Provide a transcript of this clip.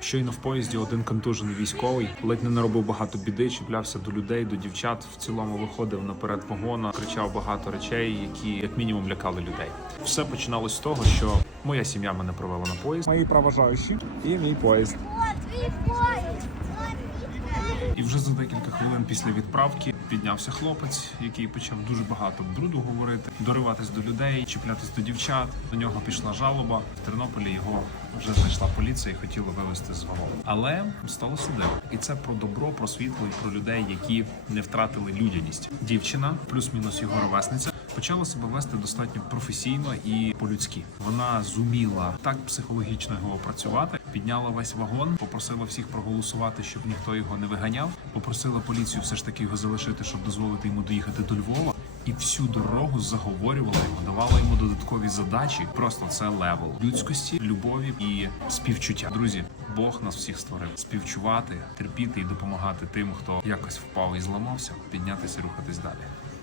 Щойно в поїзді один контужений військовий ледь не наробив багато біди, чіплявся до людей, до дівчат. В цілому виходив наперед вагона, кричав багато речей, які як мінімум лякали людей. Все починалось з того, що моя сім'я мене провела на поїзд. Мої проважаючі і мій поїзд. І вже за декілька хвилин після відправки піднявся хлопець, який почав дуже багато бруду говорити, дориватись до людей, чіплятись до дівчат. До нього пішла жалоба. В Тернополі його вже знайшла поліція і хотіла вивезти з вагону. Але сталося диво. І це про добро, про світло і про людей, які не втратили людяність. Дівчина, плюс-мінус його ровесниця, почала себе вести достатньо професійно і по-людськи. Вона зуміла так психологічно його опрацювати, підняла весь вагон, попросила всіх проголосувати, щоб ніхто його не виганяв. Попросила поліцію все ж таки його залишити, щоб дозволити йому доїхати до Львова. І всю дорогу заговорювала йому, давала йому додаткові задачі. Просто це левел людськості, любові і співчуття. Друзі, Бог нас всіх створив співчувати, терпіти і допомагати тим, хто якось впав і зламався, піднятися рухатись далі.